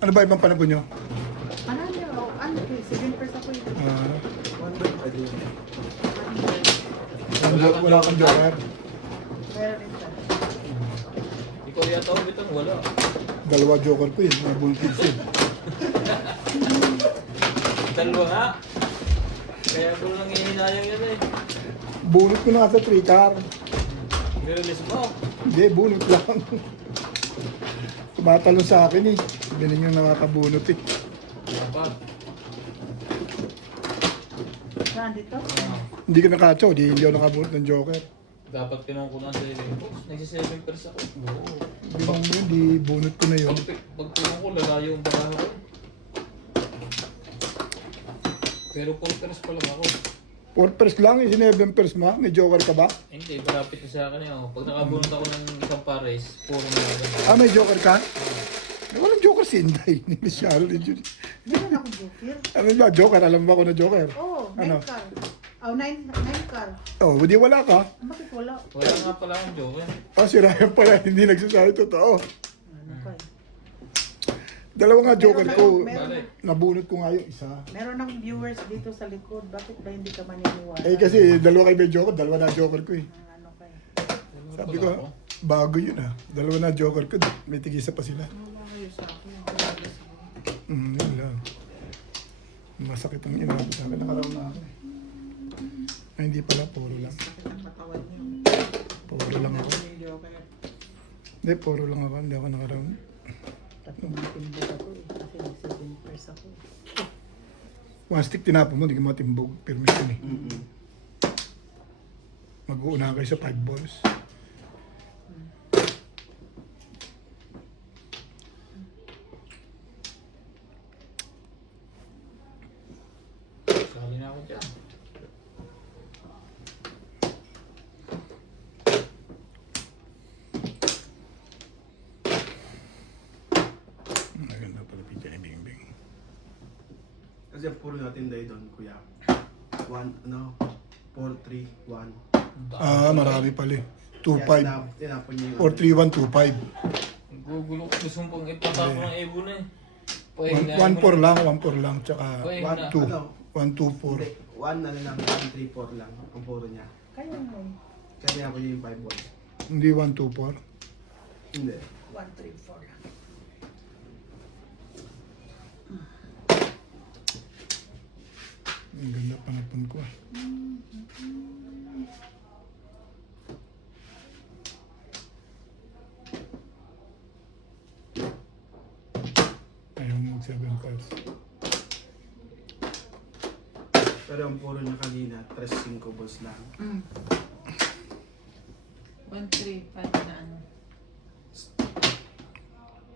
Ano ba ibang panagon nyo? Marami ako. Ano ko, 7% ako yun. Wala kang joker. Meron isa. Ikaw yata ako bitang wala. Dalawa joker ko yun. Mga bulkins yun. Dalawa nga. Kaya ko lang hihinayang yan eh. Bunot ko na sa 3 car. Nirelease mo. Hindi, bunot lang. Tumatalon sa akin eh. Biling yung nakakabunot eh. Dapat. Saan dito? Hindi ka nakatsaw, hindi ako nakabunot ng joker. Dapat pinangkunan sa ilong ko. Nagsi-7 pers ako. Oo. Hindi mo yun, di bunot ko na yun. Pag pinang ko, lalayo ang baraha ko. Pero 4 pers pa lang ako. 4 pers lang, 11 pers mo. May joker ka ba? Hindi, malapit na sa akin yun. Pag nakabunot ako ng isang pares, puro na lang. Ah, may joker ka? Walang joker si Inday. Ni Miss Sharon. Meron akong joker. Ano ba, joker? Alam ba ko na joker? Oo, 9 Ano? car. Oh, 9 car. Oh, hindi wala ka. Bakit wala? Wala nga pala akong joker. Ah, si Ryan pala, hindi nagsasabi totoo. Ano ka eh? Dalawa nga joker ko. Meron, Nabunot ko nga yung isa. meron akong viewers dito sa likod. Bakit ba hindi ka maniniwala? Eh kasi dalawa kayo may joker, dalawa na joker ko eh. Ano ka eh? Sabi ko, bago yun ah. Dalawa na joker ko, may tigisa pa sila. Wala kayo sa akin. Yun lang. Masakit ang inabot sa akin, nakaraw na ako eh. Ay, hindi pala, puro lang. Bakit ang katawan niyo? Puro lang ako. Yung joker. Hindi, puro lang ako, hindi ako nakaraw. Tatlong matimbog ako eh. Kasi nag-7 ako eh. One stick tinapon mo, hindi ka matimbog. Permission eh. Mag-uuna kayo sa 5 balls. Sali na ako dyan. Maganda pala pizza ni Bing Bing. Kasi puro natin dahil doon, kuya. 4, 3, 1. Ah, marami pala eh. 2-5. Tinapon niya yung... Or 3-1-2-5. Gugulo ko. Gusto mong ipatako ng ebo na eh. 1-4 lang, 1-4 lang. Tsaka Pwede na. 2. Ano? 1-2-4. 1 na lang, 1, 3, 4 lang. Ang puro niya. Kaya mo eh. Kaya tinapon niya yung 5 balls. Hindi 1-2-4. Hindi. 1, 3, 4 lang. Ang ganda panapon ko ah. Ayaw mo mag-7 cards. Pero ang puro niya kanina, 3, 5 balls lang. 1, 3, 5 na ano.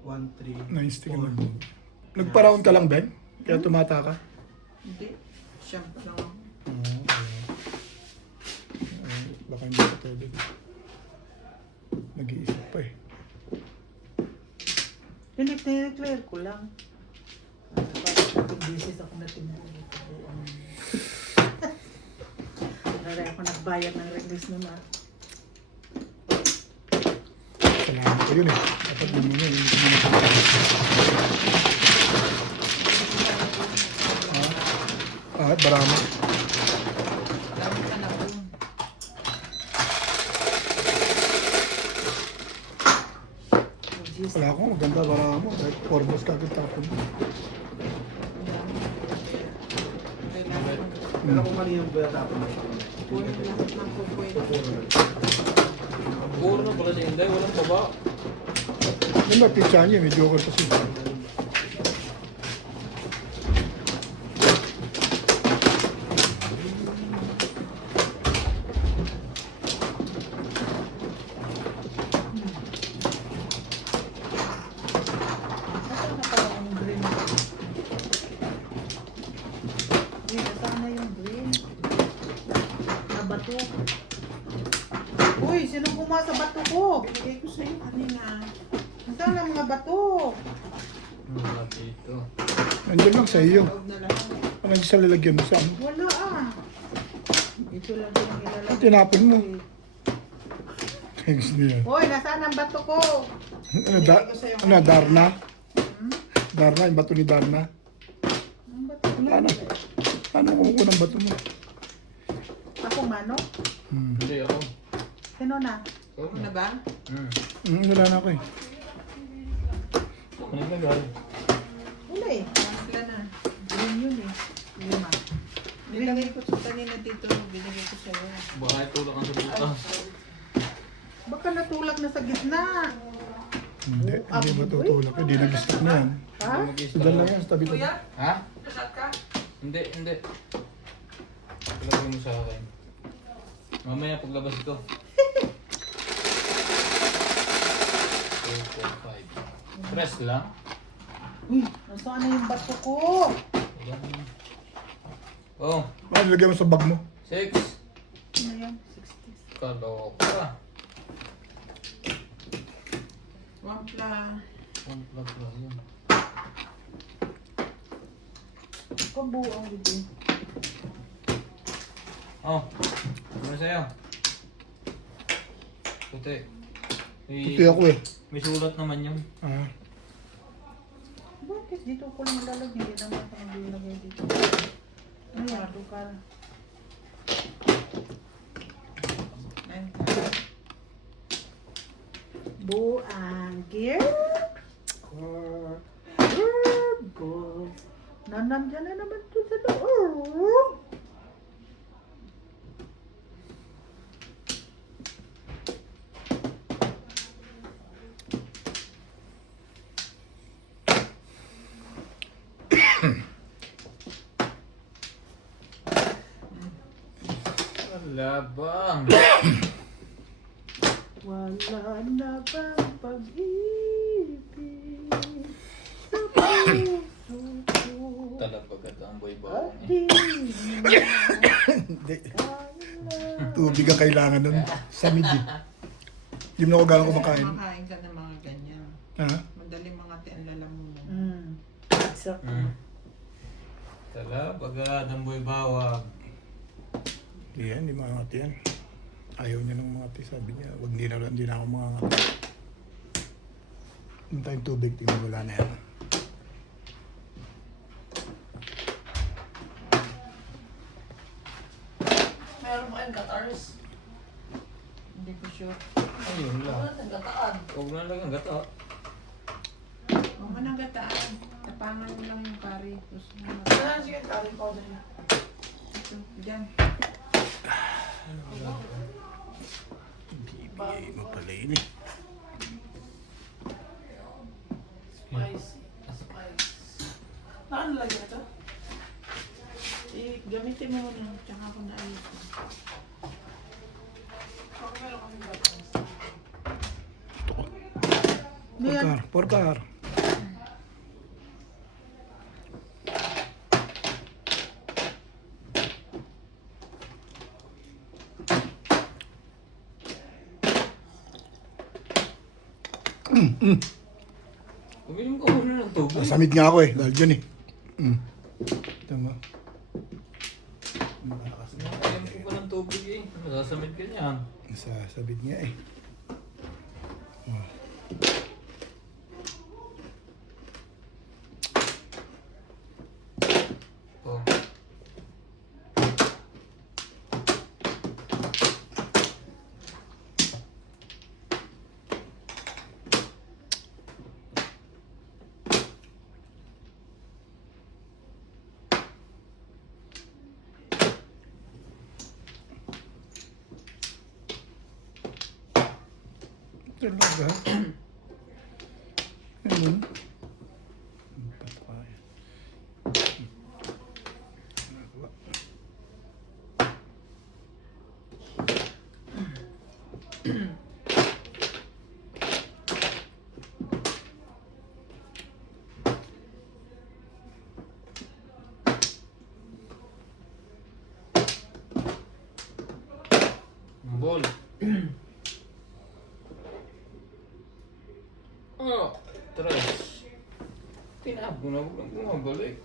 1, 3, Nice tingin mo. Nagpa-round ka lang, Ben? Kaya tumata ka? Hindi. Siyempre lang ako. Baka hindi ka tulad. Nag-iisip pa eh. Tineclear ko lang. Parang business ako na tinulog. Para ako nagbayad ng release nun ah. Salamat ko yun eh. Dapat mo muna. Hindi ko muna. Barama. Dami ka na po. Wala akong maganda barama. Kahit 4 balls kagad tapon. Pero kung kanina yung pinatapon na ito. Puro lahat ng pupwede. Puro na pala si Inday. Walang baba. Yung mag-pitcha niya, may joker kasi. Nasaan na pala yung green? Uy, nasaan na yung green? Nabato. Uy, sino gumawa sa bato ko? Binigay ko sa'yo kanina. Nasaan ang mga bato? Wala dito. Nandiyan lang sa iyo. Huwag na lang. Ano yung sa lalagyan mo sa ano? Wala ah. Ito lang yung ilalagay. Ang tinapon mo. Thanks niya. Hoy, nasaan ang bato ko? Ano, Darna? Darna, yung bato ni Darna. Ang bato. Wala na. Paano kumukuha ng bato mo? Ako mano? Hindi ako. Sino na? Ikaw Ako na ba? Wala na ako eh. Ano yung galing? Wala eh. Wala na. Green yun eh. Lima. Nilagay ko sa kanina dito. Binigay ko sa'yo. Baka itulak ang sa butas. Baka natulak na sa gitna. Hindi matutulak. Hindi nag-stop na yan. Ha? So, dyan lang yan, sa tabi ko. Ha? Hindi, hindi. Ilagay mo sa akin. Mamaya paglabas ko. 2, 4, 5. Press lang. Uy, nasaan na yung bato ko? Oh, Ano, lagyan mo sa bag mo. 6. Ano yan? 60. Kaloka. Wampla. Ang plug yun. Kabuang dito. Oh, ano sa'yo? Puti. Puti ako eh. May sulat naman yun. Ah, Bakit dito ko lang lalagay? Hindi naman ako nilagay dito. Ay, ado ka. Buang gear. Go. Nandiyan na naman to sa loob. Wala bang? Wala na bang pag-ibig sa puso ko Talabagat ang boy ba? at di hindi. Tubig ang kailangan nun. Sa midi. Hindi mo na ako gano'ng kumakain. Makain ka ng mga ganyan. Ha? Madali mga ang lalamunan. Exactly. Talabagat ang boy bawag. Hindi yan, hindi makangati yan. Ayaw niya ng mga sabi niya. Wag hindi na ako makangati. Hintayin tubig, tingnan wala na yan. Meron ba kayong gutters? Hindi ko sure. Ayun lang. Wala ng gataan. Huwag na lang ang gata. Huwag mo ng gataan. Tapangan mo lang yung curry. Tapos Ah, sige, curry powder na. ito, dyan. Bibigay mo pala yun eh. Spicy. Spice. Naan lagyan ito? Gamitin mo muna. Tsaka ako naayos ko. Ako meron kami gutters. Porkar, porkar. Uminom ka muna ng tubig. Nasamid nga ako eh, dahil dyan eh. Tama. Uminom ko pa ng tubig eh. Masasamid ka niyan. Nasasabid nga eh. Oh. Oh. Talaga? Ano? Patwa yan. Bol. Oh, tres. Tinabo na lang bumabalik.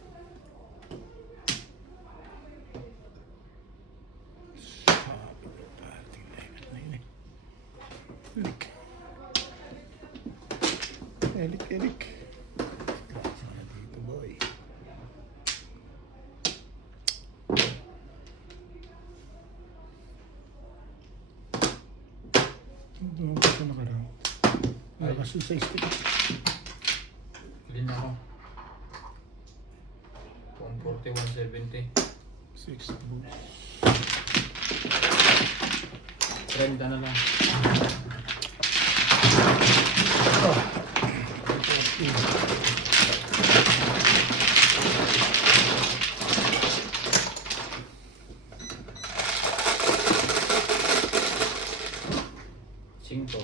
Elik, elik. kasi sa stick. Clean ako. 140, 170. 6 boots. 30 na lang. Cinco.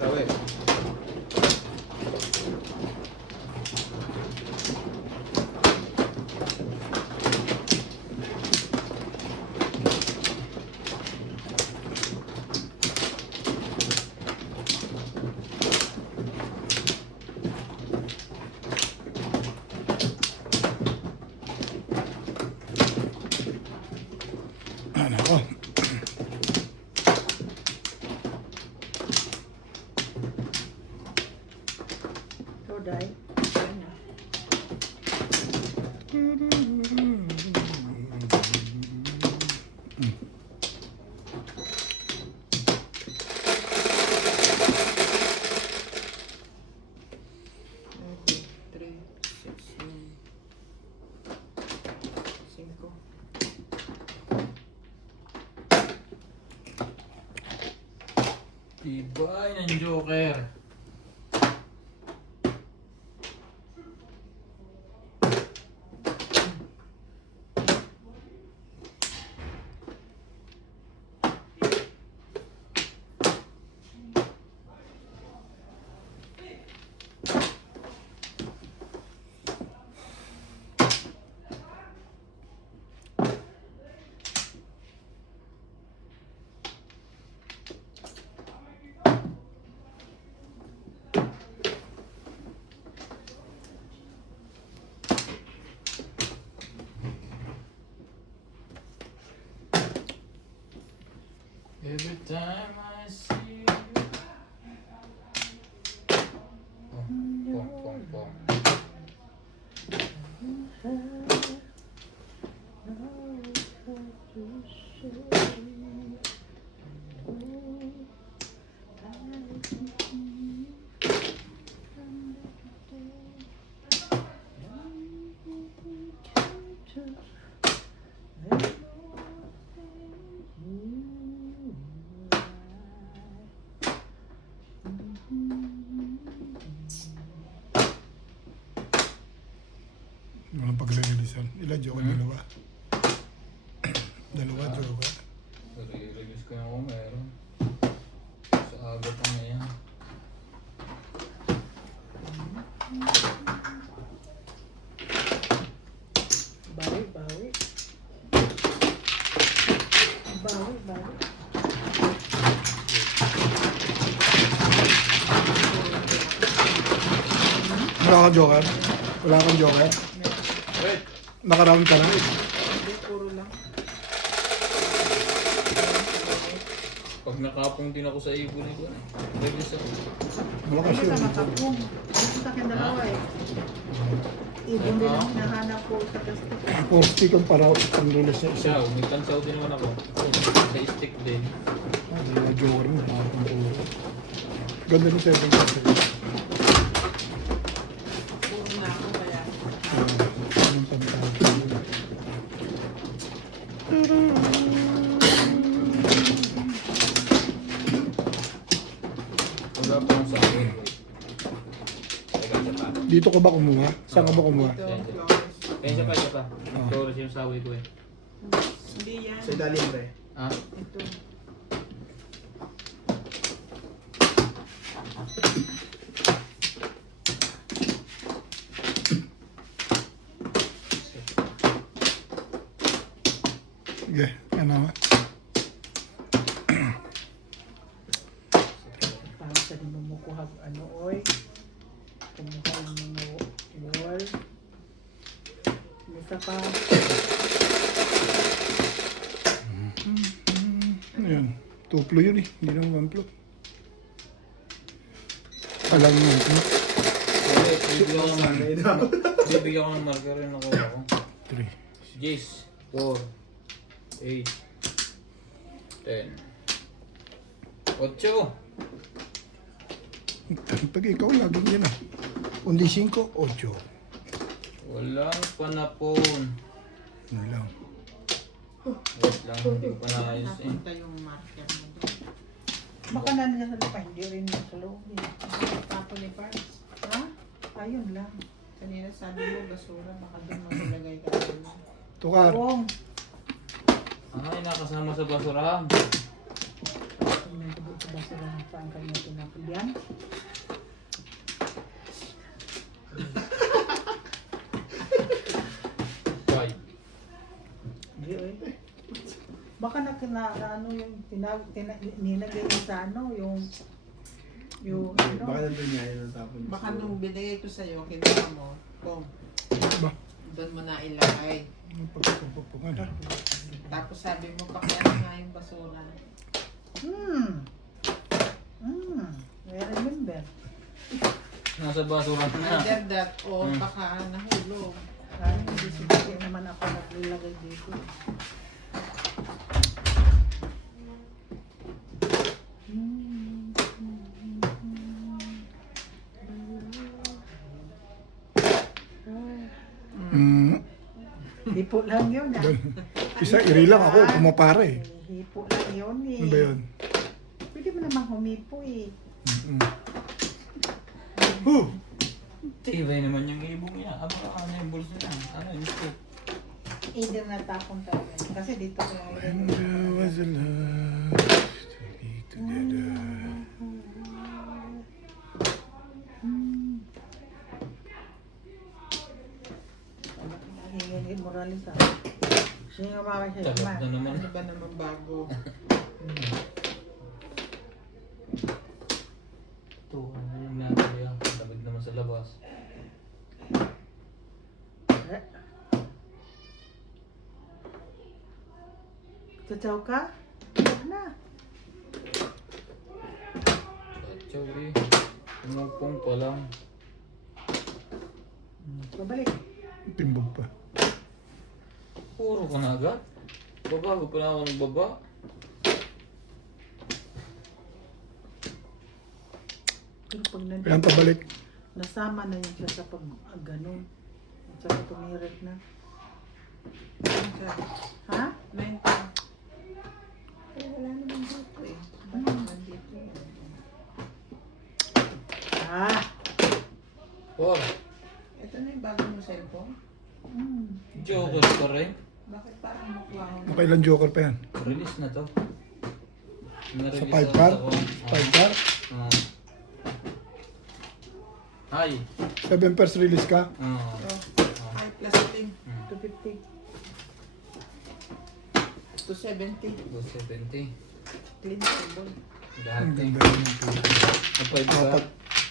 Tawe. Ano ko? Ikaw, Day. Ayan na. Okay, 3, 6, 9, 5. Tibay ng Joker. Every time I see you. Oh, pong, pong, pong. Walang pag-releasean. Ilan joke? Dalawa. Dalawa joke. Re-release ko yung kung meron. Sa agad na yan. Bawi, bawi. Bawi, bawi. Wala kang joker? Wala kang joker? Wait! Naka-round ka na? Hindi, puro lang. Pag nakapong din ako sa ibon ko, release ako. Wala ka Hindi sure. ka makapong. Gusto sa akin dalawa eh. Ibon din ang hinahanap ko sa plastic. Four stick ang para pang-release sa isa. Siya, may tansaw din naman ako. Sa stick din. Wala joker mo. Parang puro. Ganda ni 7 kasi. Puro na ako kaya. Anong pantawag? Wala pa akong sabi. Teka, siya pa. Dito ka ba kumuha? Saan ka ba kumuha? Ito, Yan, flowers. Kaya siya pa, siya pa. Ah. Ito ulit yung sawi ko eh. Hindi yan. Sa ilalim, pre. Ah? Ito. Sige, ano? Para sa di mo mukuha ano oy. Kumuha ng mga wall. Isa pa. Ano yun? Tuplo yun eh. Hindi naman 1 plo. lang yun. Ulit, bibigyan ko ng Sanay daw. bibigyan ko ng marker yung nakuha ko. 3. Jace, 4, 8, 10, 8. Pag ikaw, laging yan ah. Kundi 5, 8. Walang panapon. Yun lang. Wait lang, hindi ko pa naayos eh. Napunta yung marker mo doon. Baka nandiyan sa loob, hindi rin nasa loob. eh. Tapo ni Pars. Ha? Ayun lang. Kanina sabi mo basura, baka doon maglagay ka doon. Tukar. Wong. Ay, nakasama sa basurahan. Tingnan ko doon sa basurahan saan kanya pinapilyan. Five. Hindi eh. Baka ano yung nilagay mo sa ano, yung ano. Baka nandun niya yun ang tapon. Baka nung binigay ko sa'yo, kinuha mo, kung Ba? doon mo na ilagay. Pagpapapungan. Tapos sabi mo, pakiano nga yung basura. I remember. Nasa basurahan na. Either that or baka nahulog. Kaya hindi naman ako naglalagay dito. Hipo lang yun ah. Isa, iri lang ako, pumapara eh. Hipo lang yun eh. Ano ba yun? Pwede mo namang humipo eh. Tibay naman yung ibong niya. Ano yung bulsa niya? Ano yung scoop? Either natapon talaga. Kasi dito ko lang And rin. there was a love to be together. Hingin Morales ah. Siya yung mama siya Tagot naman. na naman. Ano ba naman bago? Ito, ano yung natin yan? Tabig naman sa labas. Tsaw ka? Huwag na. Atsaw eh. Umupong pa lang. Babalik. Timbog pa. Puro ko na agad. Babago pa na ako nagbaba. Pero pag Kaya nandun, pabalik. nasama na yun siya sa pag ganun. At saka tumirik na. Ha? 90. Eh, wala naman dito eh. Bakit nandito? Ah! 4. Ito na yung bago mo cellphone. Joker pa rin. Bakit parang mukha ko? Makailan joker pa yan? Release na to. Sa 5 car? 5 car? Hi. 7 first release ka? Ay, plastic. 250. 270. 270. Clean table. Ang Dati. ganda yun. Ang 5 car.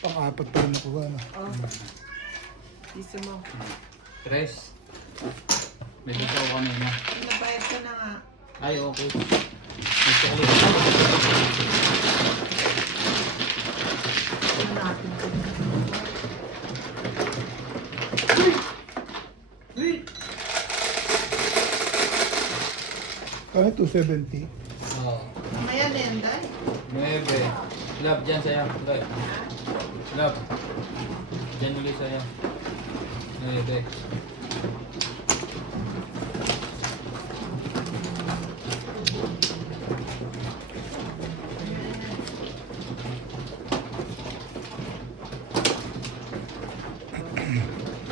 Pang-apat pa rin nakuha na. Oh. Isa mo. 3. May dito ako kanina. Nabayad ka na nga. Ay, okay. Nagsukulit. Ano natin ito? Kaya 270. Oo. Mamaya na yan, Day. 9. Love, dyan sa'yo. Love. Love. Dyan ulit sa'yo. 9.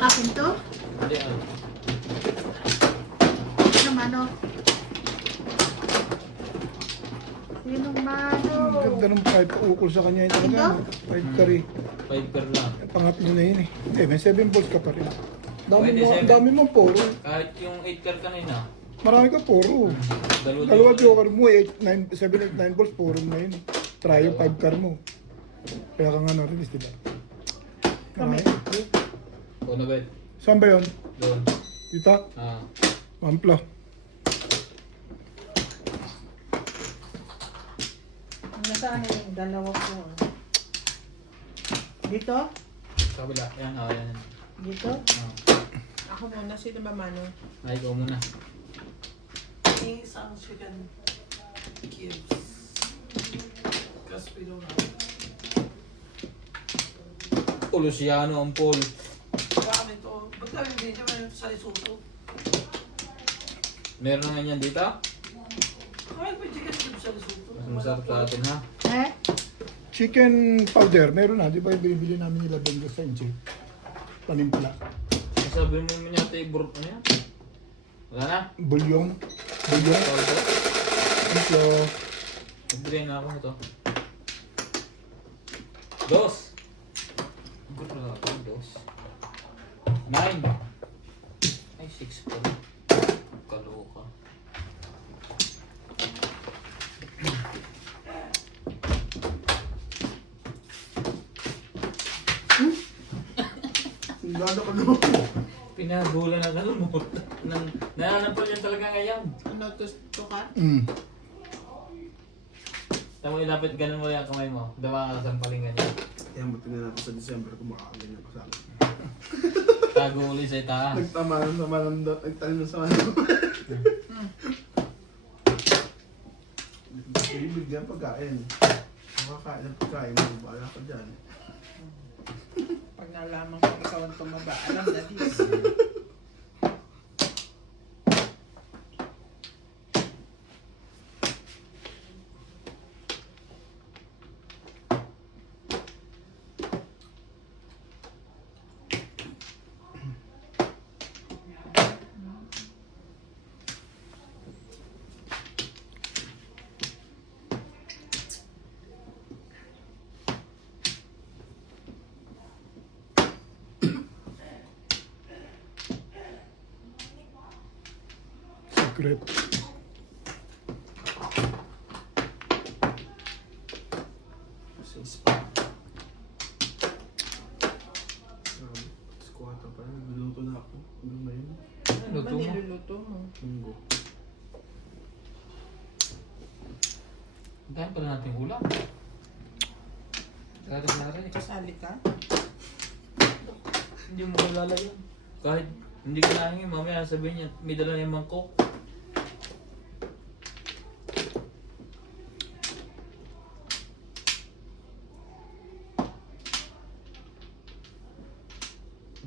Akin to? Hindi, Sino mano? Sinong mano? Ang ganda ng 5 ukol sa kanya yun talaga. 5 car eh. 5 per lang. Pangatlo na yun eh. Hindi, may 7 balls ka pa rin. Dami mo, 27. dami mo puro. Kahit yung 8 car kanina. Marami ka puro. Dalawa joker mo, 8, 9, 7, 8, 9 balls, puro na yun. Try yung 5 car mo. Kaya ka nga na-release, diba? Kami. Una bet. Saan ba yun? Doon. Dito? Ah. Mampla. Nasaan na yung dalawa ko? Dito? Sa kabila. Yan, yan. Dito? Ako muna, sino ba mano? Ay, ikaw muna. Isang chicken cubes. Crispy donut. Luciano ang Paul. Dami to. Ba't kami video sa isuso? Meron na nga yan dito? Kaya pa chicken cubes sa isuso. Mas masarap sa atin ha. Eh? Chicken powder, meron na. Di ba yung binibili namin nila doon sa Inche? Panimpla. Sabi mo naman yata i-burp ano yan? Wala na? Bulyong. Bulyong. Tawag ko? Ito. Nagbigay na ako nito. Dos! Grabe, dos. 9! Ay, 6 pa. Kaloka. Lalo ko naman. Pinagula na kalumot. Nananampal yan talaga ngayon. Ano, to ka? Tama yung dapat ganun mo yung kamay mo. Dawa ka sa palingan niya. Kaya buti na natin sa December kung makakaganyan ko sa akin. Tago ulit sa itaas. Nagtamanan sa manandot. Nagtanim sa manandot. Bibigyan pagkain. Makakain ng pagkain. Bala ka dyan. Pag nalaman ko ikaw ang tumaba, alam na this. Secret. Sa spa. Squat pa rin. Nagluluto na ako. Hanggang ngayon. Ano ba Luto mo? niluluto mo? Munggo. Ang dami pala natin ulam. Sari-sari. Kasali ka? Hindi mo kilala yun. Kahit hindi ko nahingin, mamaya sabihin niya, may dala na yung mangkok.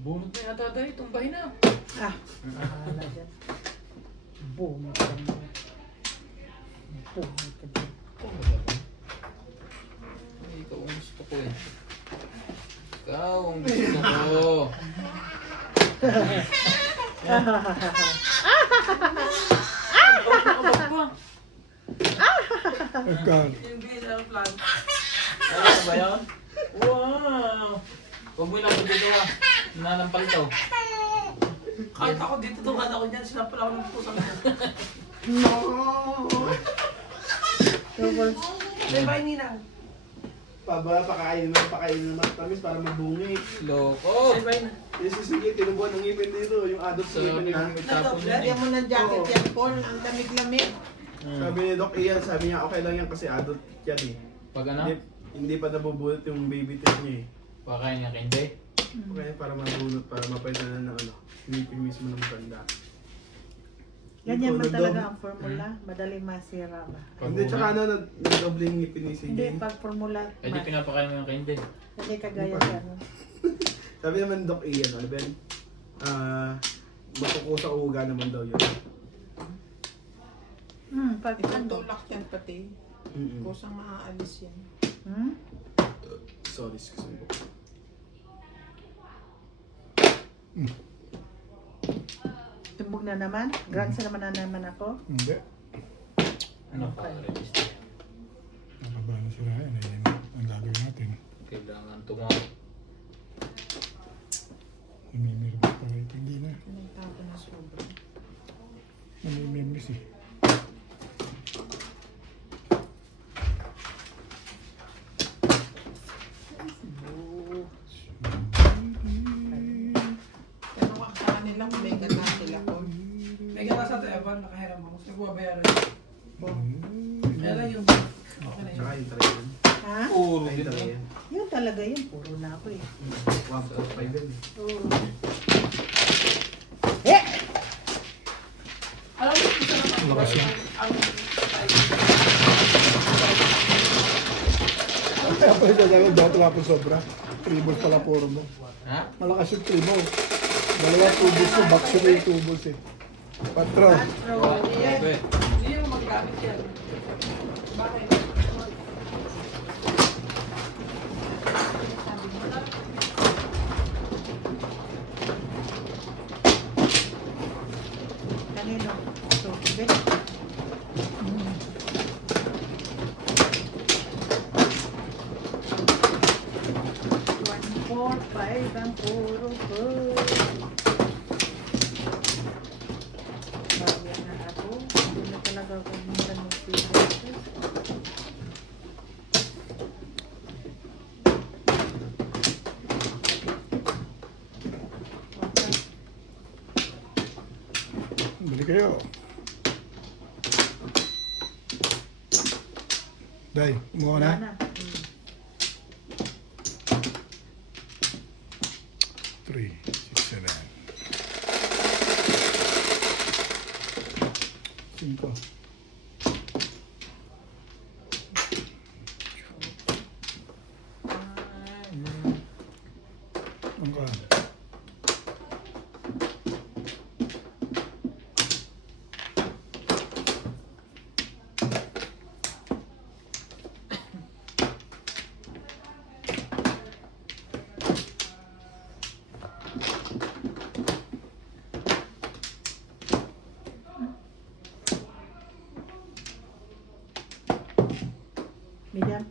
Bunot na yata dahil, tumbahin na. Ah, wala dyan. Bumot ka mo. Bumot ka dyan. Ay, ikaw ang gusto ko eh. Ikaw ang gusto ko. Edgar. Ano ba yun? Wow! Huwag mo ilapit dito ha. Nanampal ito. Kahit ako dito dumaan ako dyan. Sinapal ako ng pusang ko. May bahay ninang. Pakainin ng matamis para mabungi. Loko! May bahay na. Yung sisigi, tinubuan ng ngipin dito. Yung adult sa ngipin na. Tapon Lagyan mo ng jacket yan, Paul. Ang lamig-lamig. Sabi ni Doc Ian, sabi niya okay lang yan kasi adult yan eh. Pag ano? Hindi pa nabubulot yung baby teeth niya eh. Pakain niya hindi. Okay, para mabulot, para mapalitan na ng ano, ngipin mismo ng matanda. Ganyan ba Ikaw, talaga nagdob- ang formula? Madaling masira ba? Hindi, tsaka ano, nagdoble yung ngipin ni Hindi, CJ. pag formula, Eh di pinapakain mo yung hindi. hindi kagaya sa ano. Sabi naman Doc Ian, ano Ben? Matuko sa uga naman daw yun. Pag Itong ano? tulak yan pati. Kusang maaalis yan. Sorry, excuse me. Tumbog na naman? Grandsa naman na naman ako? Hindi. Ano pa? Register. Nakaba na sila. Yan ay ang gagawin natin. Kailangan tumawa. Namimirbis pa rin. Hindi na. Nagtapo na sobra. Namimirbis eh. Tanong ka sa kanila kung may ganda sila, Paul. May gana sa Evan, nakahiram ako. Kasi buwabayaran. Kaya lang yung... Okay na yun. Tsaka yung talayan. Ha? Puro Ay, din talayan. Yung talaga yun. Puro na ako eh. 1.5 yun eh. Oo. Alam mo, gusto naman. Ang lakas yun. Kaya pala siya dalawa, dapat wala pang sobra. 3 balls pala puro mo. Ha? Malakas yung 3 mo. Dalawa 2 balls mo, box yun yung 2 balls eh. 4. Okay. Hindi mo magagamit yan. Bakit? Kanino? Ito. Be. One, four, five, ang puro ko. Bawian na ako. Hindi na talaga ako minsan mag-figure. Bili kayo. Day, umuha na. Wala na. 3, 6, 7. 5. Angka. Medium.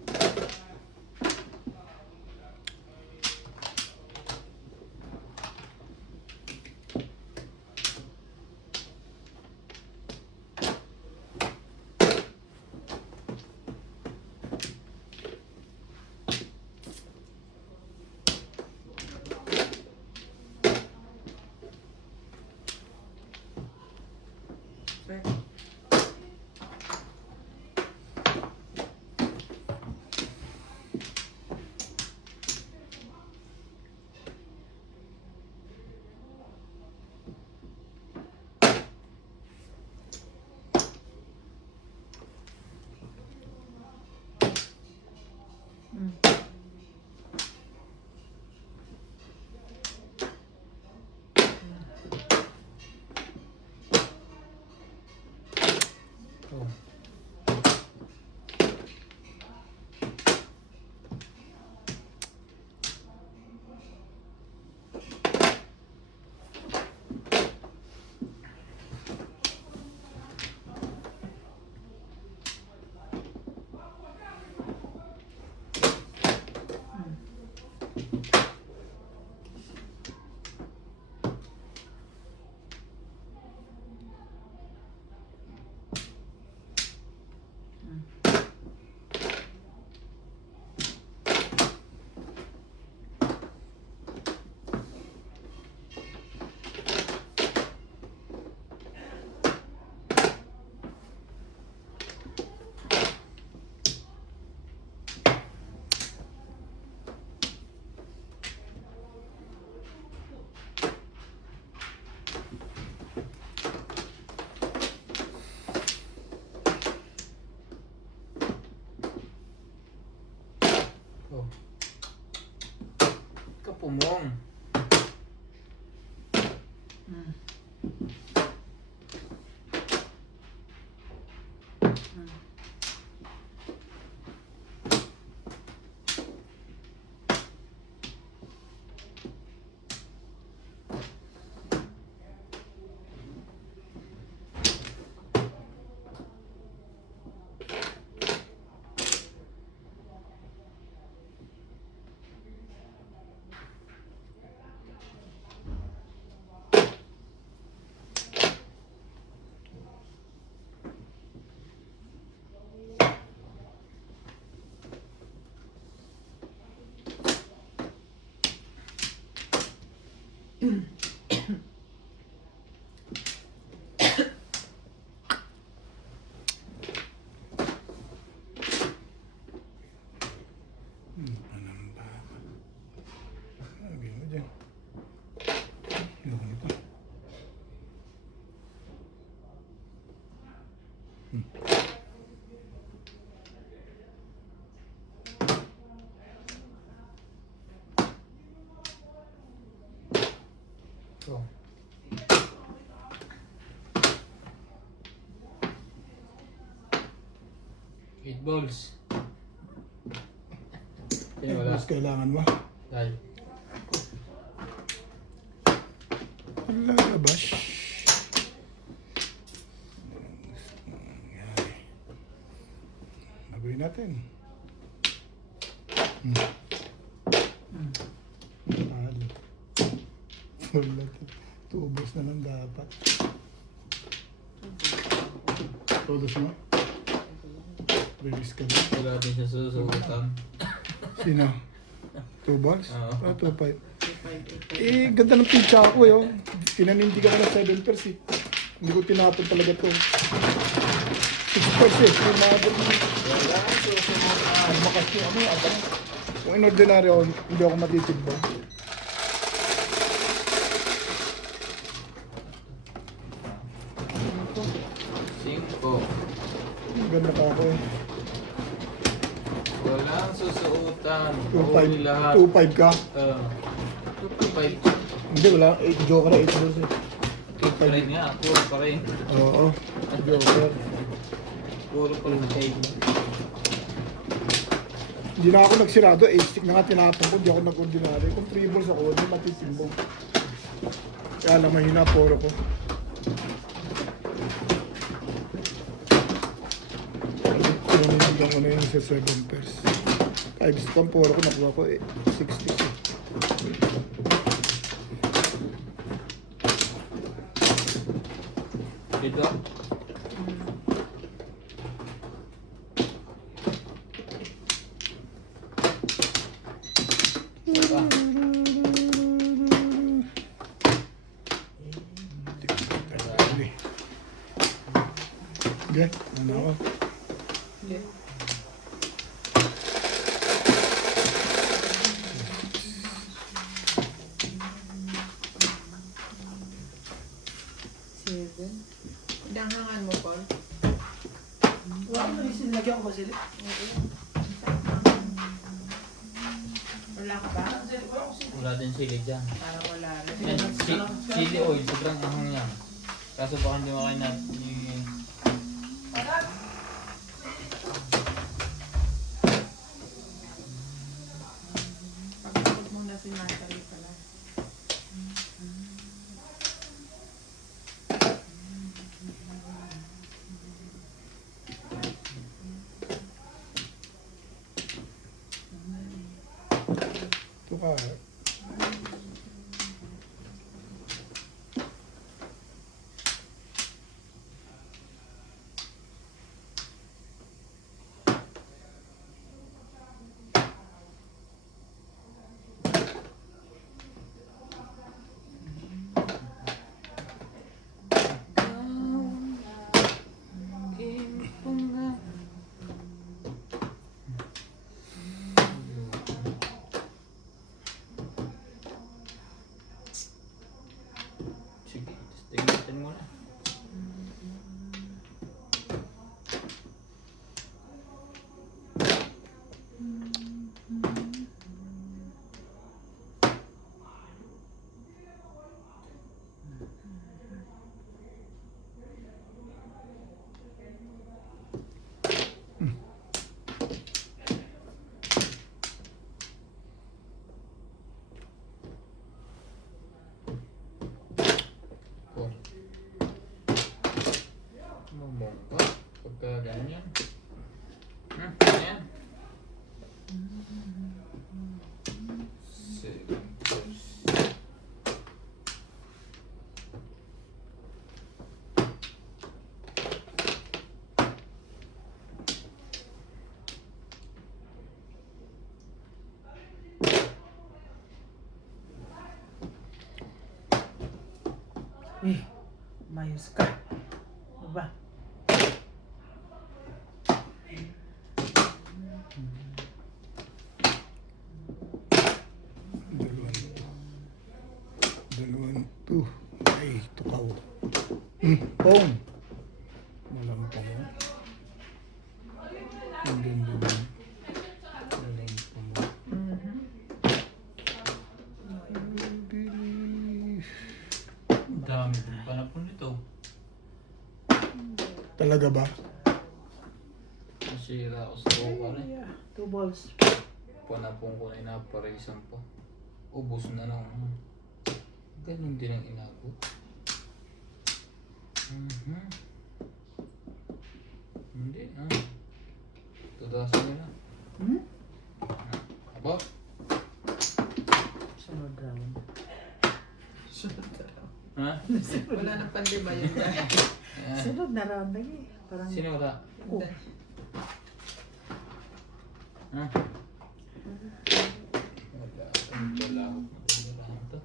Oh. Kapumong. Ano ba? dyan. Ayoko nito. So, 8 balls. Kaya wala. mas kailangan mo. Dahil. Wala, labas. Nagawin natin. Talo. Wala. Tuubos na lang dapat. Todos mo? Release ka na. Wala din siya susubukan. Sino? 2 balls? Oo. 2-5. Eh, ganda ng pizza ako eh. Oh. Pinanindigan ko ng 7 pers eh. Hindi ko tinapon talaga to. 6 pers eh. Yung mga Wala susubukan. makas yung ano, abang. Kung in-ordinary ako, hindi ako matitibang. Cinco. Ganda pa ako eh. Walang susuotan. 2-5. Huli lahat. 2-5 ka? 2.5. Hindi, wala. 8 joker na 8 balls eh. Pa rin nga. Puro pa rin. Oo. Joker. Puro pa rin na 8. Hindi na ako nagsirado. 8 stick na nga tinapon ko. Hindi ako nag-ordinary. Kung 3 balls ako, hindi matitimbang. Kaya lang mahina poro ko. Pinanitindigan ko na yun sa 7 pairs. 5 stick ang poro ko. Nakuha ko 6 sticks eh. Dito. Okay, ano ako? Seven. Danghangan mo, Paul. Wala ko naisip, lagyan ko ba sila? Wala ka ba? Wala din sili dyan. Parang wala rin. Yan, chili oil. Sobrang ahang yan. Kaso baka hindi makain na ni... Pagkakot muna si Matari pala. Ito ka. Sige, tingnan natin muna. Oh. Mamongka. Pagka ganyan. Ayan. Seven pairs. Mayos ka. Ano ba? Dalawa na to. Malampong. Malampong. Ang ganda din. Malampong. Bilis. Ang dami din panapon nito. Talaga ba? Masira ako sa buka na. Yeah, 2 balls. Panapon ko na inaparisan pa. Ubus na lang. Ganun din ang inabot. Hindi na. Tudasan nila. Aba? Sunod round. Ha? Wala nang pandiba yun dyan. Sunod na round lagi. Parang Sino wala? oh. Ha? Wala. Wala ako. Wala to.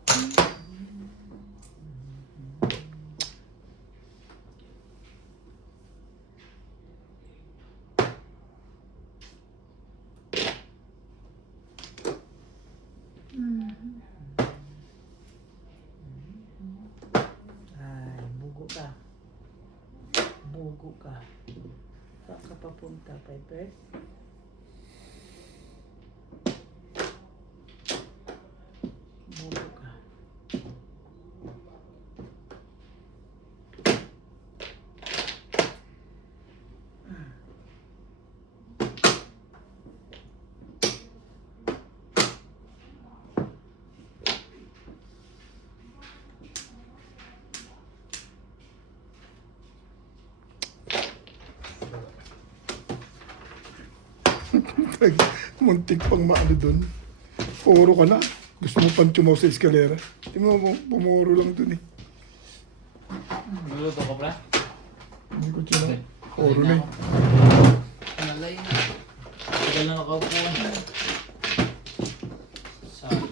Ay, bugo ka. Bugo ka. Saan ka papunta, Piper? Bugo ka. Muntik pang maano dun. Puro ka na. Gusto mo pang tumaw sa eskalera. Tingnan mo, pumuro lang dun eh. Luluto ka pala? Hindi ko tinang. Puro na eh. Nalay na. Tagal na nakaupo. Sayang.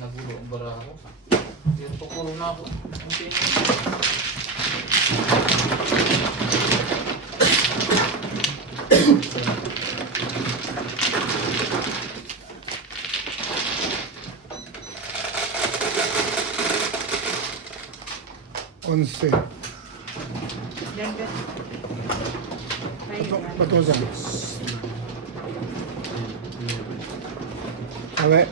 Nagulo ang bara ako. Dito puro na ako. Ang Onse. Yan, yan. Ay, yan. Patosa. Awe.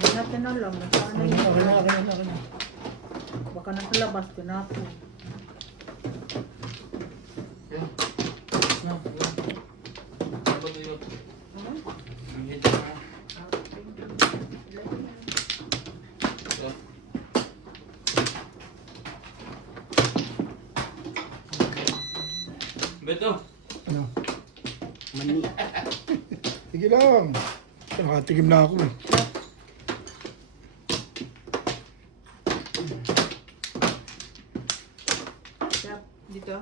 Hindi natin alam. Nasaan na yun? Okay na. Baka nasa labas, tinapon. Yan. Na, yan. Ano ba ito yun? Ingit na. Yan. Beto! Ano? Mani. Sige lang. Nakatikim na ako eh. Yap. Dito?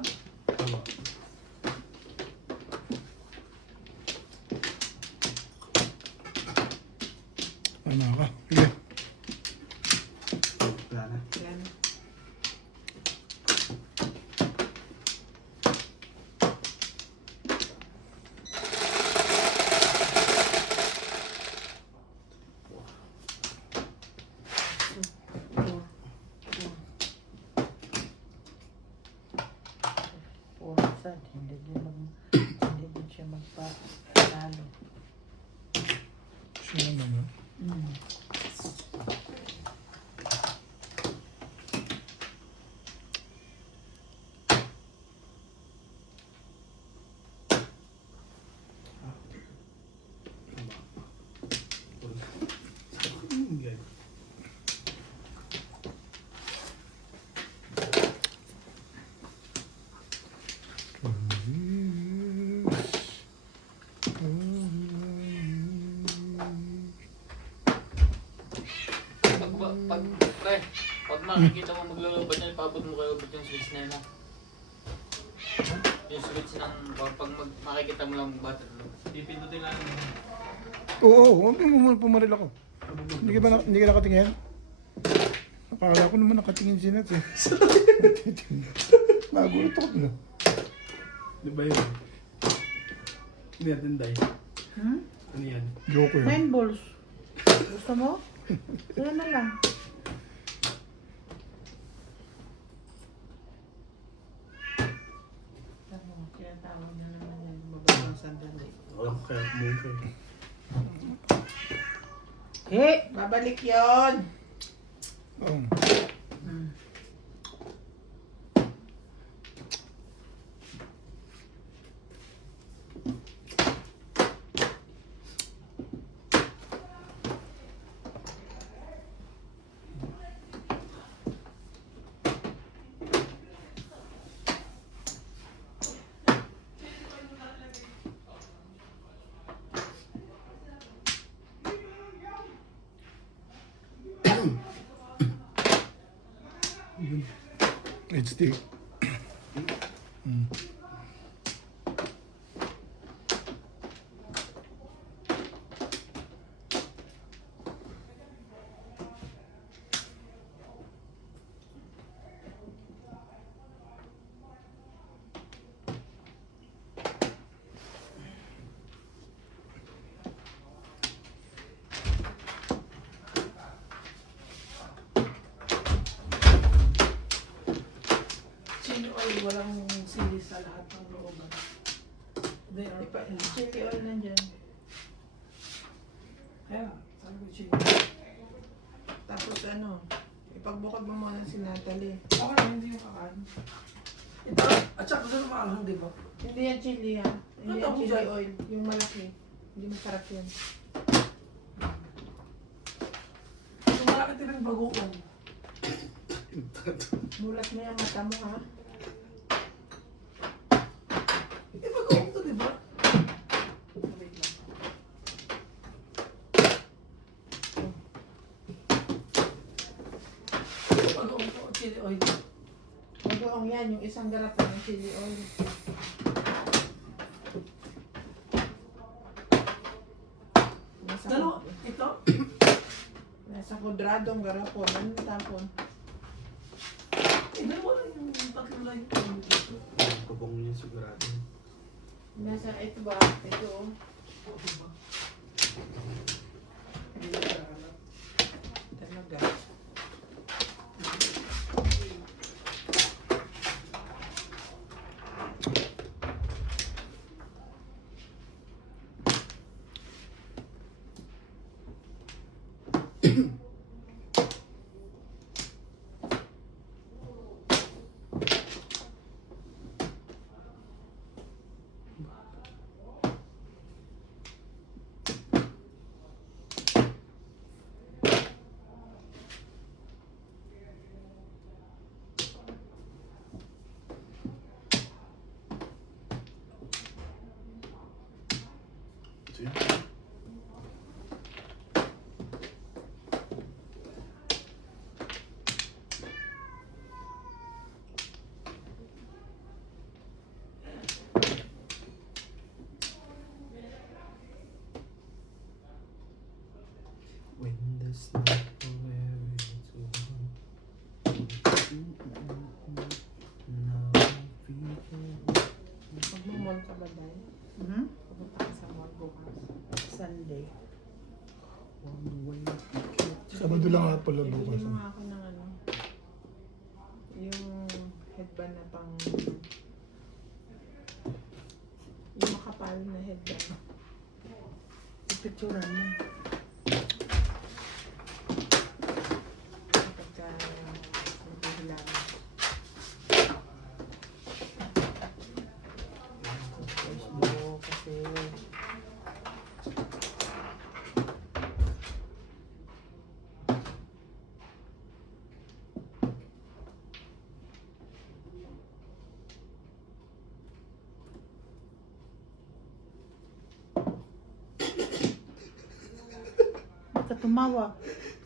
Ano ka? Sige. Wala na. Yan. Sad. Hindi din siya magpa-talo. Siya naman. Pag makikita mo maglulubat yan, paabot mo kayo ubat yung switch na yun mo. Yung switch ng pag makikita mo lang bata. Pipindutin lang. Oo, pumaril ako. Hindi ka nakatingin? Akala ko naman nakatingin si Nats eh. Nagulat ako na. Di ba yun? Ano yan, Tinday? Hmm? Ano yan? Joker. 9 balls. Gusto mo? Sila na lang. Tinatawag na naman yan. Mababang sandali. Okay, okay. Hey! Babalik yon. Oh. HD. Chili oil, walang sili sa lahat ng looban. They are Chili oil nandyan. Kaya, sabi ko chili. Tapos ano, ipagbukod mo muna si Natalie. Ako lang, hindi yung kakain. Ito, at saka gusto na maalang, di ba? Hindi yan chili ha. Hindi Ano yan tawag chili dyan? oil. Yung malaki. Hindi masarap yan. Yung malaki din baguan. Mulat mo yung mata mo ha. Eh, baguan to, di ba? Wait lang. Baguan to, chili oil. Bagoong yan, yung isang garapon ng chili oil. Nasa, Dalawa, ito? nasa kwadradong garapon. Ano tapon? Eh, dalawa lang yung tatlo lang yung dito. Kabong niya sigurado. Nasa ito ba? Ito. O, di ba? Talaga. See? When the snow wears Mag-mall ka ba dahil? Hmm? Pupunta ka sa mall bukas. Sunday. Sabado lang nga pala Ibili bukas. mo nga ako ng ano. Yung headband na pang... Yung makapal na headband. Picturean mo. Kapag naghihilangan. Facebook kasi... Ba't ka tumawa?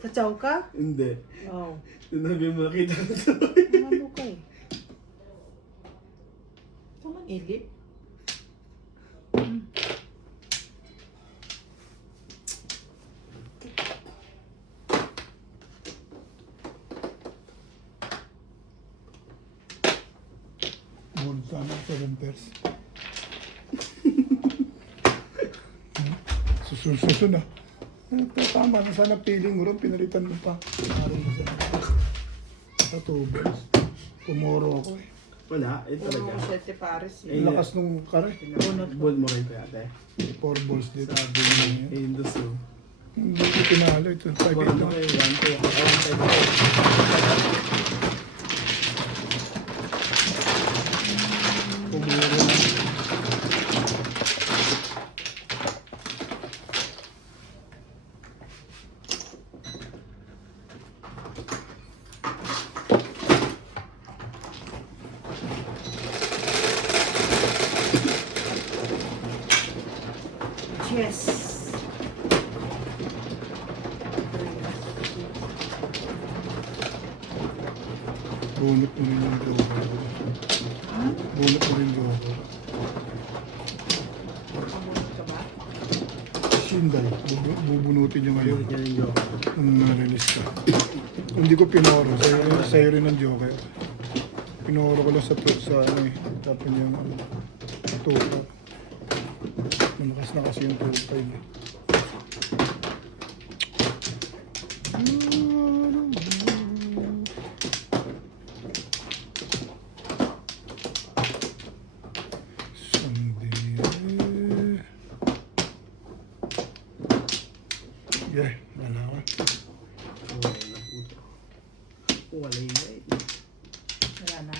Sa chow ka? Hindi. Oo. Sinabi mo nakita ko to. Ano ka eh? Ito man ilip. Tama, 7 pairs. Susun na. Tama na sana piling mo rin, pinalitan mo pa. Parang na sa 2 balls. Pumoro ako eh. Wala, ito Puro talaga. ko 7 pares Eh, eh. Ang lakas nung kare. Ball mo rin kaya, ate. 4 balls dito. Sabi niya, eh, Indus oh. Hindi ko pinalo ito. 5 Wala na kayo, 1, 2, 1, 5. Pumoro na. Yes. Bunot mo rin yung joker. Bunot mo rin yung joker. Pamunod ka ba? Shinday. Bubunutin nyo ngayon. Yun yung joke. Nung na-release ka. Hindi ko pinoro. Sa'yo rin ang joker. Pinoro ko lang sa ano eh. Tapos yung ano. Tupa. Malakas na kasi yung tupa eh. Sunday. Yeah, wala ka. Wala na puto. Wala yun eh. Wala na.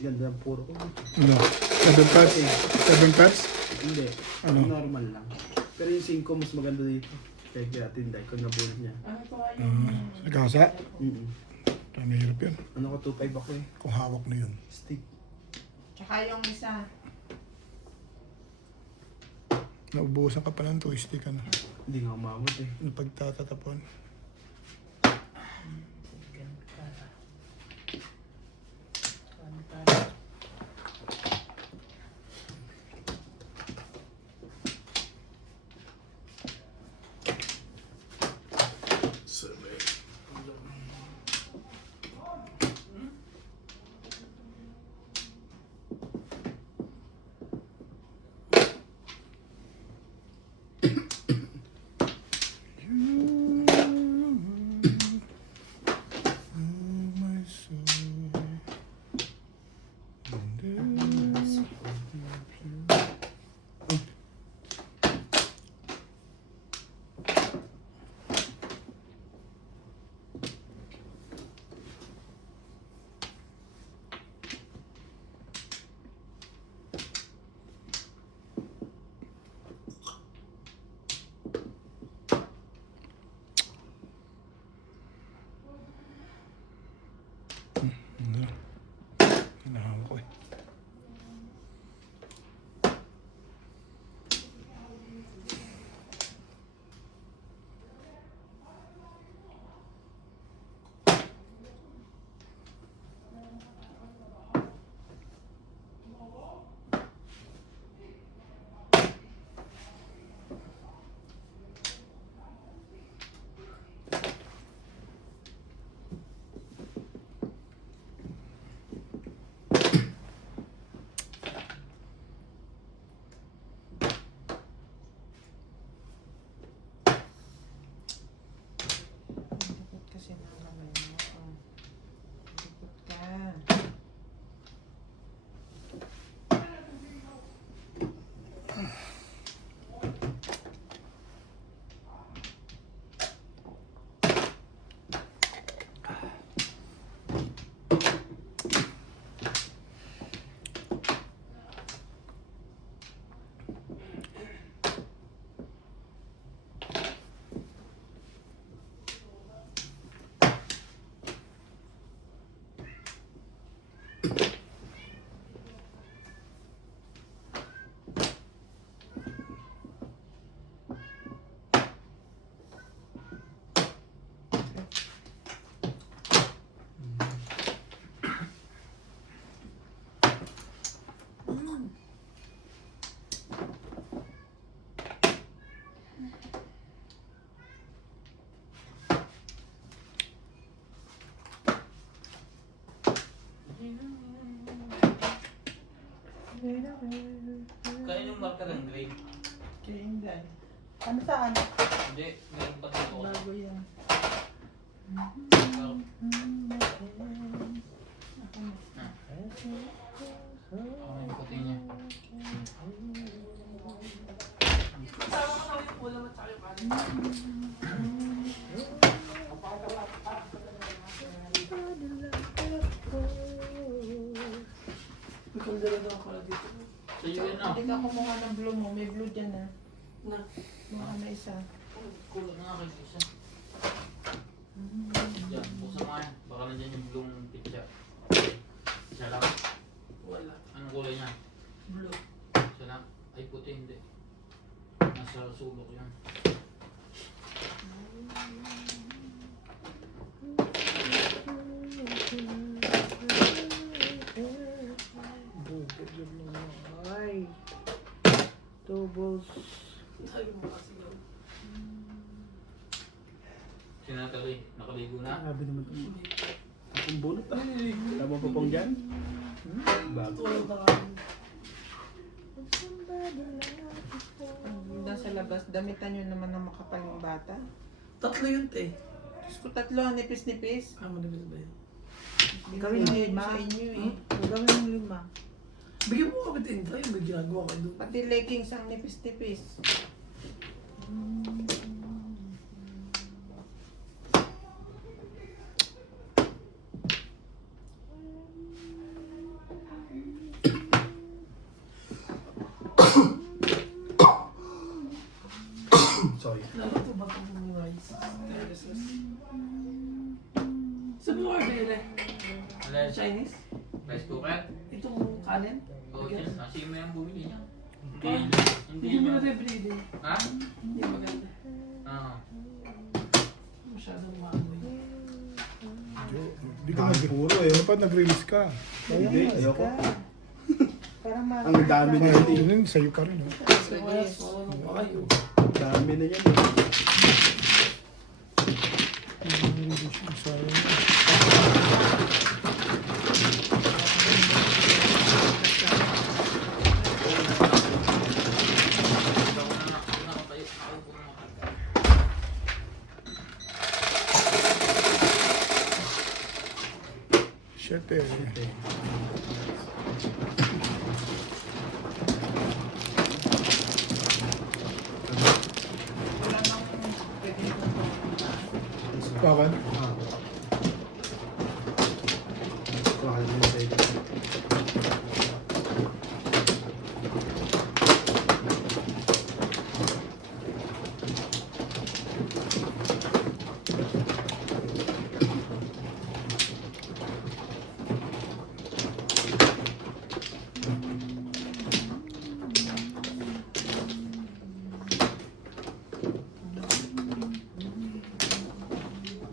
Ganda ng puro ko. Ano? 7 pets? 7 pets? Hindi. Ano? Normal lang. Pero yung 5 mas maganda dito. Kaya kaya tinday ko na bull niya. Nagkasa? Mm-mm. Mahirap yan. Ano ko 2.5 ako eh. Kung hawak na yun. Stick. Tsaka yung isa. Naubusan ka pa ng twisty ka na. Hindi nga umabot eh. Napagtatatapon. Kaya yung marker ng green. Kaya Inday. Ano saan? Hindi, meron pa dito ko. Bago yan. Ako yung puti niya. Kasama ko na yung ulam at saka yung kanin. May kaldera daw ako na dito. So yun na. Hindi ka kumuha ng blue mo. May blue dyan na. Na, Mukha na isa. Kulang nga kayo isa. Diyan, buksan mo yan. Baka nandiyan yung blue pizza. Isa lang. wala. Anong kulay niya? Blue. Isa lang. Ay puti, hindi. Nasa sulok yan. Ay. Doubles. Sabi mo kasi daw. Sinatali, nakaligo na. Grabe naman ito. Akong bunot ah. Tama pa pong dyan? Bago. Tulog na kami. Nasa labas. Damitan nyo naman ng makapal yung bata. 3 yun, te. Diyos ko, 3 ang nipis-nipis. Ah, manibis ba yun? Gawin mo yun sa inyo eh. Gawin mo 5. Bigyan mo kami tinta yung may ginagawa kayo doon. Pati leggings ang nipis-nipis. Sorry. Lalo ito ba ito yung rice? Terraces. Sabi mo order eh. Alay, Chinese? rice cooker. Itong kanin? O dyan, nasi mo yung bumili niya. Ah, Hindi Hindi mo nyo. na everyday. Ha? Hindi maganda. Oo. Masyadong maamoy. Hindi ka Puro eh. Dapat nag-release ka. Hindi, ayoko. Parang Ang dami na Ay, yun. yun, sa'yo ka rin. Oh. Kaya marunong pa kayo. Dami na yan eh. Nag-release yung sa'yo. Shit eh. Wala nang pwede kong Bakit? Mahal mo sa ito.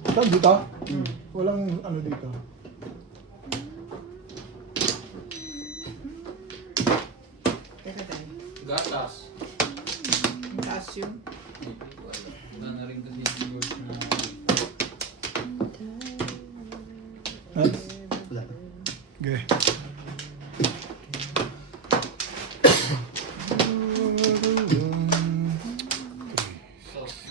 Saan dito? Walang ano dito. Teka tayo. Gatas. Taas yun. Wala na rin kasi yung words na. Ha? Wala. Okay. Sauce.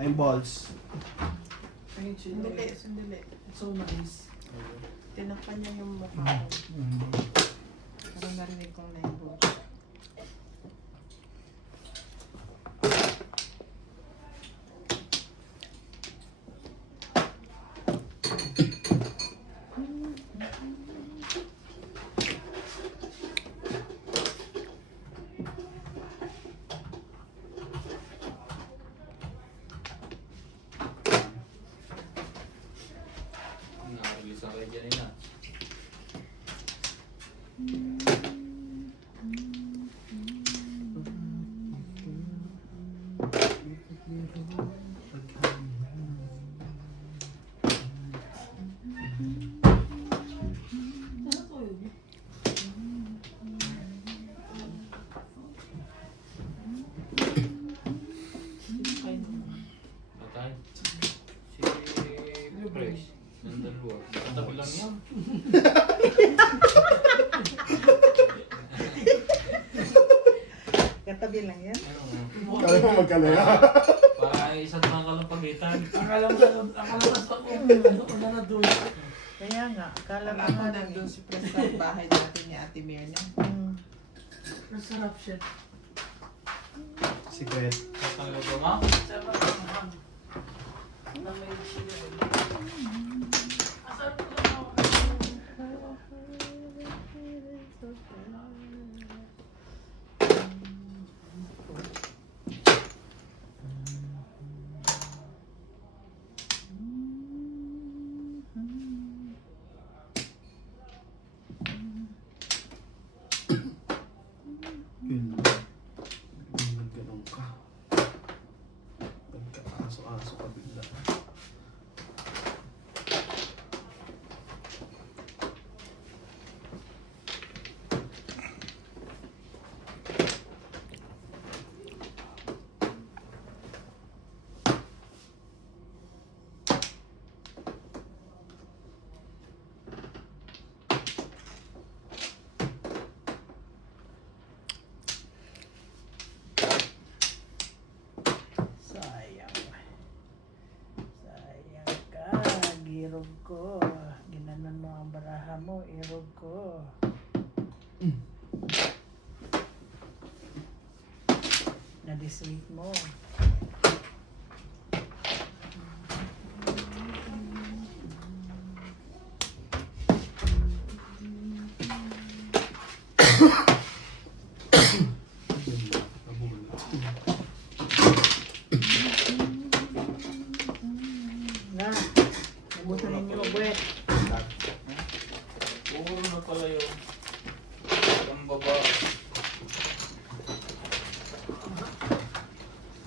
Ayun balls. Ayun, Sandali, chili. sandali. So nice. Tinakpan niya yung mukha ko. Para marinig kong na yung buhok. kay Janina. Patay. Si Grace. Nandalawa. Katabi lang yan. Katabi lang yan. Ano? Kaya mo magkalala. Para isang nakalampagitan. Akala mo sa ko, ano ko na na doon. Kaya nga, akala Alam ko mo, nga nandun si Presta, bahay natin ni Ate Mirna. Masarap siya. Secret. Tatanggal ko ma? Sarap ang hang. Na may sila. Asarap ko lang ako. Yun. Nagganong ka. Nagka-aso-aso ka bigla. Sayang. Sayang ka. Girog ko. Ginanon mo ang baraha mo. Irog ko. Na-disweet mo. Na. Nabutan ninyo, buwet. Puro na pala yun. Ang baba.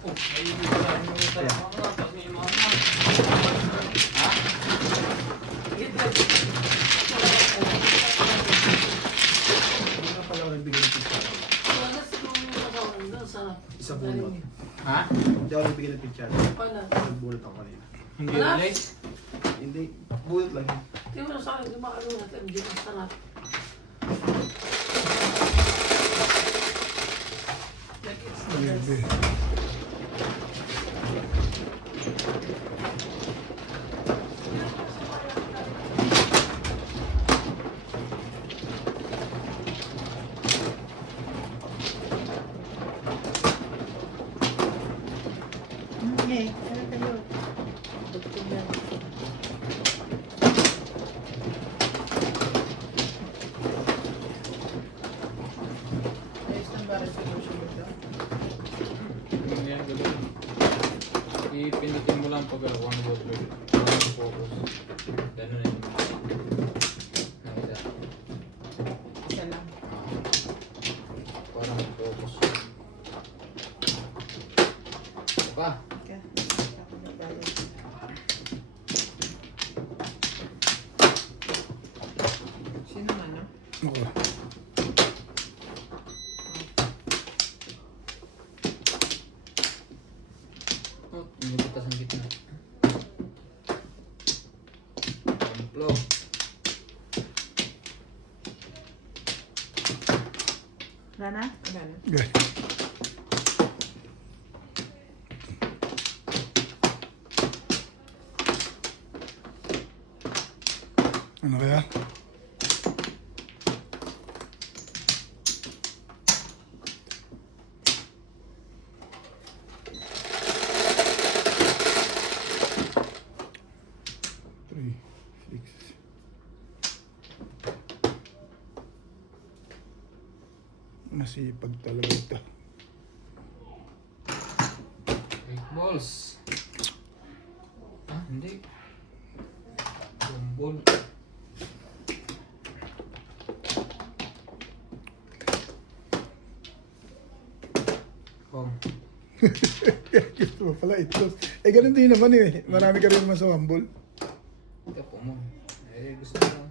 Oh, may ibig pala. May tayo mga pag may mga ha? Hindi ka pala nagbigay ng pizza. Wala siguro yung nagawa doon sa... Isa bunot. Ha? Hindi ako nagbigay ng pizza. Pala. Nagbunot ako kanina. Hindi Wala. ulit. Hindi. Bunot lang yun. Di mo sa akin, gumaano natin, hindi ang sarap. Like it's the best. Bebe. Hey, ano kayo? Bugtong yan. Ayos lang ba resolution ito? Ano yan, gano'n. Ipindutin mo lang pag one water. One focus. Ganun na yun. Nakita. Isa lang. Para mag-focus. Pa. Ka. Ako nagbayad. Sino man, no? Ako. Oh, nilutas ang gitna. Templo. Rana? Wala na. Okay. Ano kaya? Three, six. Masipag talaga ito. 8 balls. Ah, hindi. 1 ball. Oh. Gusto mo pala itos. Eh, ganun din naman eh. Marami ka rin naman sa humble. Ikaw po mo. Eh, gusto ko lang.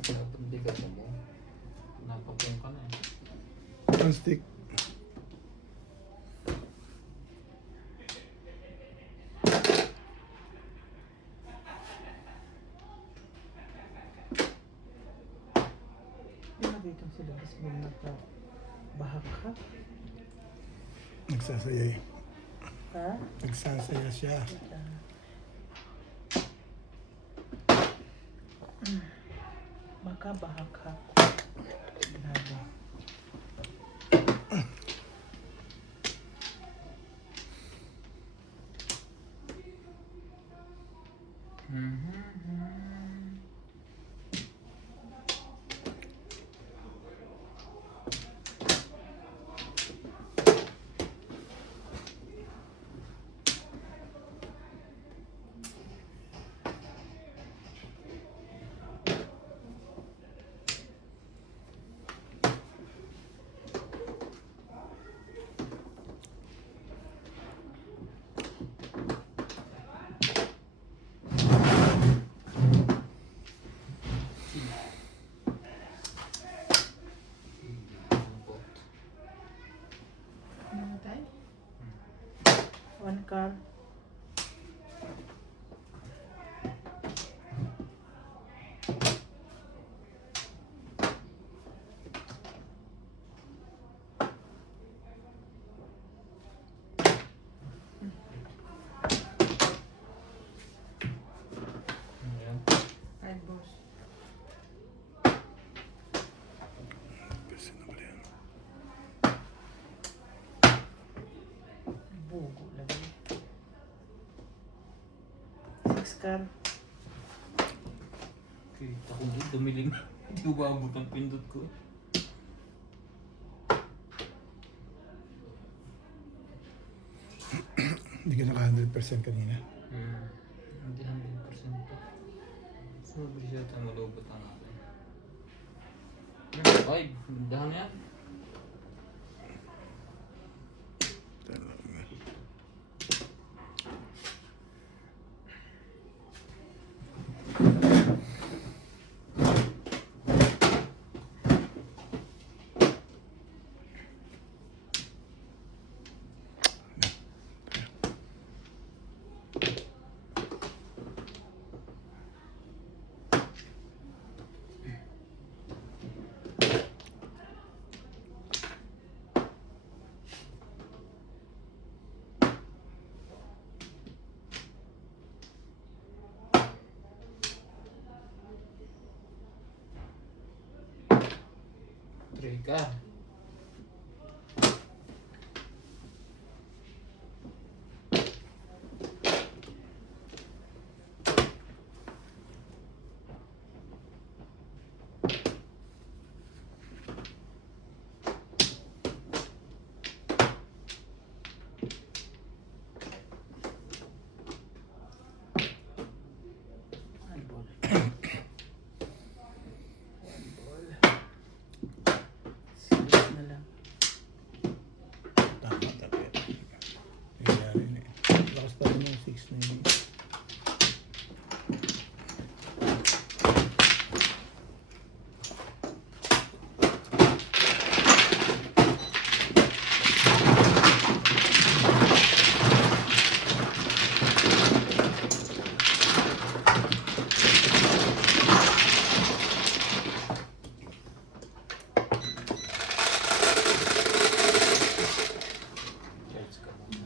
Dapat hindi ka po mo. Napapong ka na eh. One stick. Pinabitong sa labas mo na ito. Bahak ka? Nagsasaya eh. Ha? Nagsasaya siya. Baka bahak ka. Grabe. Ano tayo? One car. Ayan. Five boss. Bugo lagi. Six car. Kita ko doon, dumiling. Hindi ko ba abot ang pindot ko? Hindi ka naka 100% kanina. Hindi 100% pa. Sobrang siya tayo malubot ang akin. Ay, dahan yan. Trika. One ball. Serious na lang. Tama, tama. Nangyari na eh. Lakas pa rin yung 6 na yun.